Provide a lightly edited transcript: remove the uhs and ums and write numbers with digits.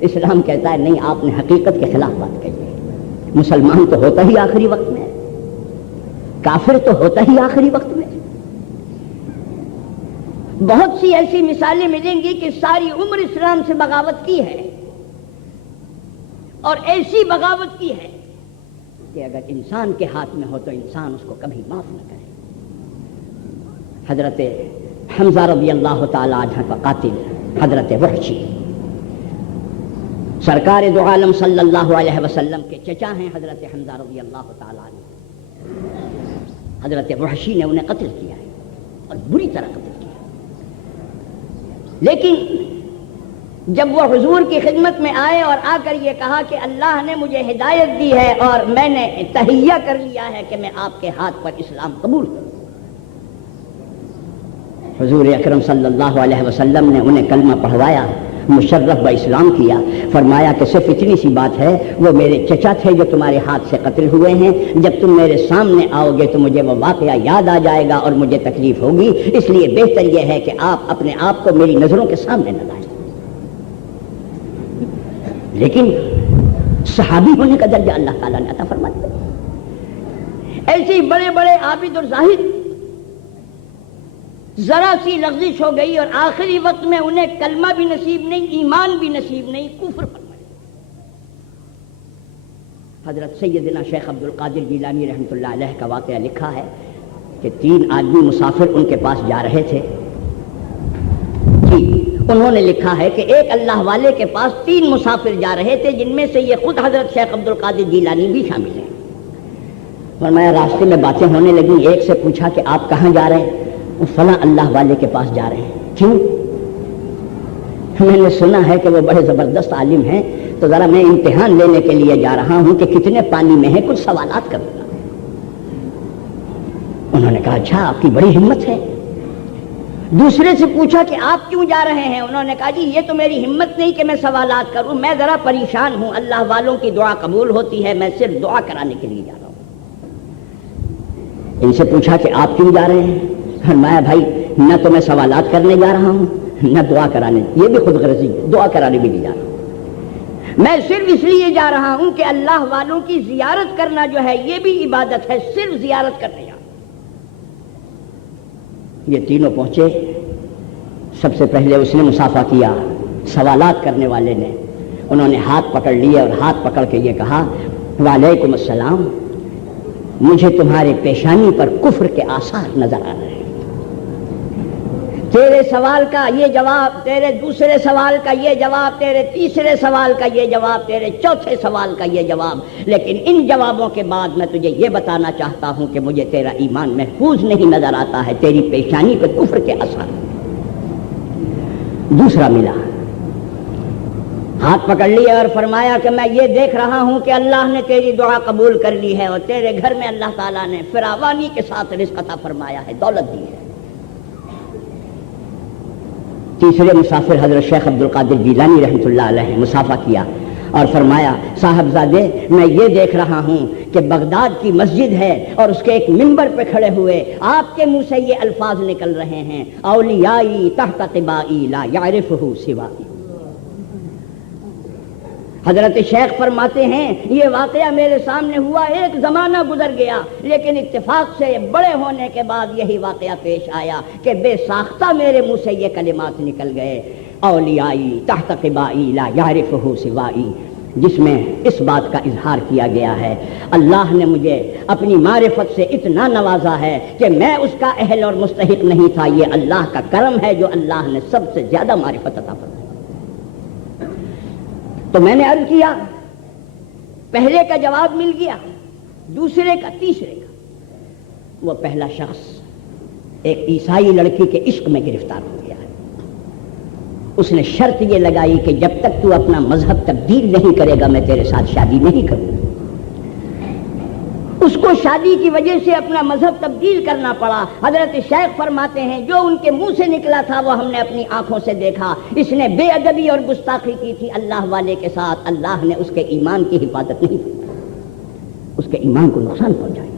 اسلام کہتا ہے نہیں، آپ نے حقیقت کے خلاف بات کہی ہے۔ مسلمان تو ہوتا ہی آخری وقت میں، کافر تو ہوتا ہی آخری وقت میں۔ بہت سی ایسی مثالیں ملیں گی کہ ساری عمر اسلام سے بغاوت کی ہے، اور ایسی بغاوت کی ہے کہ اگر انسان کے ہاتھ میں ہو تو انسان اس کو کبھی معاف نہ کرے۔ حضرت حمزہ رضی اللہ تعالی عنہ کا قاتل حضرت وحشی، سرکار دو عالم صلی اللہ علیہ وسلم کے چچا ہیں حضرت حمزہ رضی اللہ تعالی عنہ۔ حضرت وحشی نے انہیں قتل کیا ہے اور بری طرح قتل کیا، لیکن جب وہ حضور کی خدمت میں آئے اور آ کر یہ کہا کہ اللہ نے مجھے ہدایت دی ہے اور میں نے تہیہ کر لیا ہے کہ میں آپ کے ہاتھ پر اسلام قبول کروں، حضور اکرم صلی اللہ علیہ وسلم نے انہیں کلمہ پڑھوایا، مشرف با اسلام کیا، فرمایا کہ صرف اتنی سی بات ہے، وہ میرے چچا تھے جو تمہارے ہاتھ سے قتل ہوئے ہیں، جب تم میرے سامنے آؤ گے تو مجھے وہ واقعہ یاد آ جائے گا اور مجھے تکلیف ہوگی، اس لیے بہتر یہ ہے کہ آپ اپنے آپ کو میری نظروں کے سامنے نہ لائیں۔ لیکن صحابی ہونے کا درجہ اللہ تعالیٰ نے عطا فرما دیا۔ ایسے ہی بڑے بڑے عابد اور زاہد ذرا سی لغزش ہو گئی اور آخری وقت میں انہیں کلمہ بھی نصیب نہیں، ایمان بھی نصیب نہیں، کفر فرمایا۔ حضرت سیدنا شیخ عبد القادر جیلانی رحمۃ اللہ علیہ کا واقعہ لکھا ہے کہ 3 آدمی مسافر ان کے پاس جا رہے تھے جی، انہوں نے لکھا ہے کہ ایک اللہ والے کے پاس 3 مسافر جا رہے تھے، جن میں سے یہ خود حضرت شیخ عبد القادر جیلانی بھی شامل ہیں۔ فرمایا راستے میں باتیں ہونے لگی، ایک سے پوچھا کہ آپ کہاں جا رہے ہیں؟ فلاں اللہ والے کے پاس جا رہے ہیں۔ کیوں؟ میں نے سنا ہے کہ وہ بڑے زبردست عالم ہیں، تو ذرا میں امتحان لینے کے لیے جا رہا ہوں کہ کتنے پانی میں ہے، کچھ سوالات کروں گا۔ انہوں نے کہا اچھا، آپ کی بڑی ہمت ہے۔ دوسرے سے پوچھا کہ آپ کیوں جا رہے ہیں؟ انہوں نے کہا جی یہ تو میری ہمت نہیں کہ میں سوالات کروں، میں ذرا پریشان ہوں، اللہ والوں کی دعا قبول ہوتی ہے، میں صرف دعا کرانے کے لیے جا رہا ہوں۔ ان سے پوچھا کہ آپ کیوں جا رہے ہیں؟ فرمایا بھائی نہ تو میں سوالات کرنے جا رہا ہوں نہ دعا کرانے، یہ بھی خود غرضی ہے، دعا کرانے بھی نہیں جا رہا ہوں، میں صرف اس لیے جا رہا ہوں کہ اللہ والوں کی زیارت کرنا جو ہے یہ بھی عبادت ہے، صرف زیارت کرنے جا رہا ہوں۔ یہ تینوں پہنچے، سب سے پہلے اس نے مصافحہ کیا، سوالات کرنے والے نے، انہوں نے ہاتھ پکڑ لیے اور ہاتھ پکڑ کے یہ کہا وعلیکم السلام، مجھے تمہارے پیشانی پر کفر کے آثار نظر آ رہے ہیں، تیرے سوال کا یہ جواب، تیرے دوسرے سوال کا یہ جواب، تیرے تیسرے سوال کا یہ جواب، تیرے چوتھے سوال کا یہ جواب، لیکن ان جوابوں کے بعد میں تجھے یہ بتانا چاہتا ہوں کہ مجھے تیرا ایمان محفوظ نہیں نظر آتا ہے، تیری پیشانی پہ کفر کے اثر۔ دوسرا ملا، ہاتھ پکڑ لیا اور فرمایا کہ میں یہ دیکھ رہا ہوں کہ اللہ نے تیری دعا قبول کر لی ہے اور تیرے گھر میں اللہ تعالیٰ نے فراوانی کے ساتھ رزق عطا فرمایا ہے، دولت دی ہے۔ تیسرے مسافر حضرت شیخ عبد القادر جیلانی رحمۃ اللہ علیہ مصافحہ کیا اور فرمایا صاحبزادے میں یہ دیکھ رہا ہوں کہ بغداد کی مسجد ہے اور اس کے ایک منبر پہ کھڑے ہوئے آپ کے منہ سے یہ الفاظ نکل رہے ہیں اولیائی تحت قبائی لا یعرفہ سوائی۔ حضرت شیخ فرماتے ہیں یہ واقعہ میرے سامنے ہوا، ایک زمانہ گزر گیا، لیکن اتفاق سے بڑے ہونے کے بعد یہی واقعہ پیش آیا کہ بے ساختہ میرے منہ سے یہ کلمات نکل گئے اولیائی تحت قبائی لا یعرفہ سوائی، جس میں اس بات کا اظہار کیا گیا ہے اللہ نے مجھے اپنی معرفت سے اتنا نوازا ہے کہ میں اس کا اہل اور مستحق نہیں تھا، یہ اللہ کا کرم ہے جو اللہ نے سب سے زیادہ معرفت عطا فرمائی۔ تو میں نے عرض کیا پہلے کا جواب مل گیا، دوسرے کا، تیسرے کا۔ وہ پہلا شخص ایک عیسائی لڑکی کے عشق میں گرفتار ہو گیا ہے، اس نے شرط یہ لگائی کہ جب تک تو اپنا مذہب تبدیل نہیں کرے گا میں تیرے ساتھ شادی نہیں کروں گا۔ اس کو شادی کی وجہ سے اپنا مذہب تبدیل کرنا پڑا۔ حضرت شیخ فرماتے ہیں جو ان کے منہ سے نکلا تھا وہ ہم نے اپنی آنکھوں سے دیکھا، اس نے بے ادبی اور گستاخی کی تھی اللہ والے کے ساتھ، اللہ نے اس کے ایمان کی حفاظت نہیں کی، اس کے ایمان کو نقصان پہنچایا۔